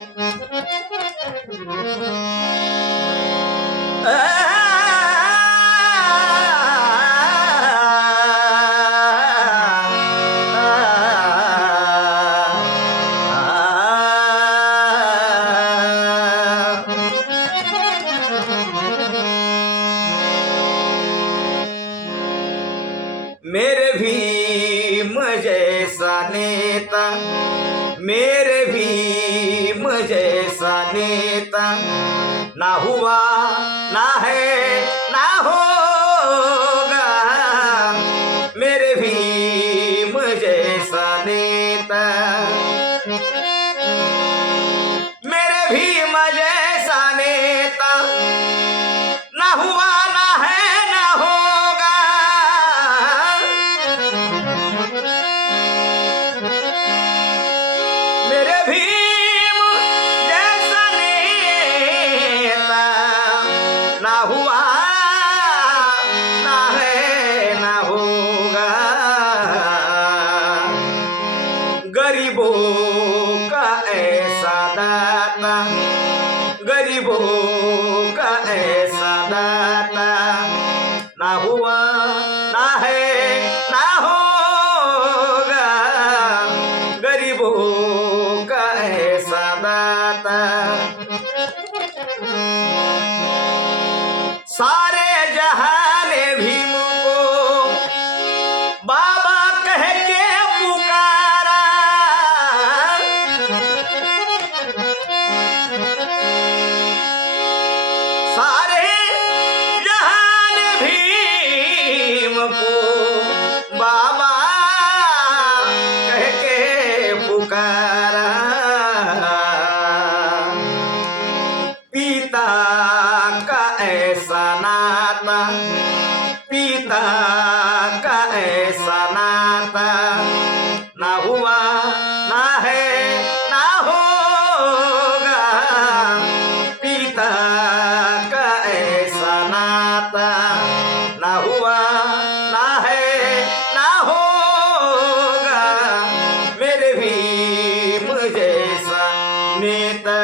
मेरे भीम जैसा नेता, मेरे भीम जैसा नेता ना हुआ, ना है, ना होगा। मेरे भीम जैसा नेता, मेरे भीम जैसा नेता ना हुआ, ना है, ना होगा। मेरे भीम जैसा नेता ना हुआ, ना है, ना होगा। गरीबों का ऐसा दाता, गरीबों का ऐसा दाता ना हुआ, ना है, ना होगा। गरीबों का ऐसा दाता सारे जहां ने भीम को बाबा कह के पुकारा। सारे जहां ने भीम को बाबा कह के पुकारा। पिता का ऐसा नाता, पिता का ऐसा नाता ना हुआ, ना है, ना होगा। पिता का ऐसा नाता ना हुआ, ना है, ना होगा। मेरे भीम जैसा नेता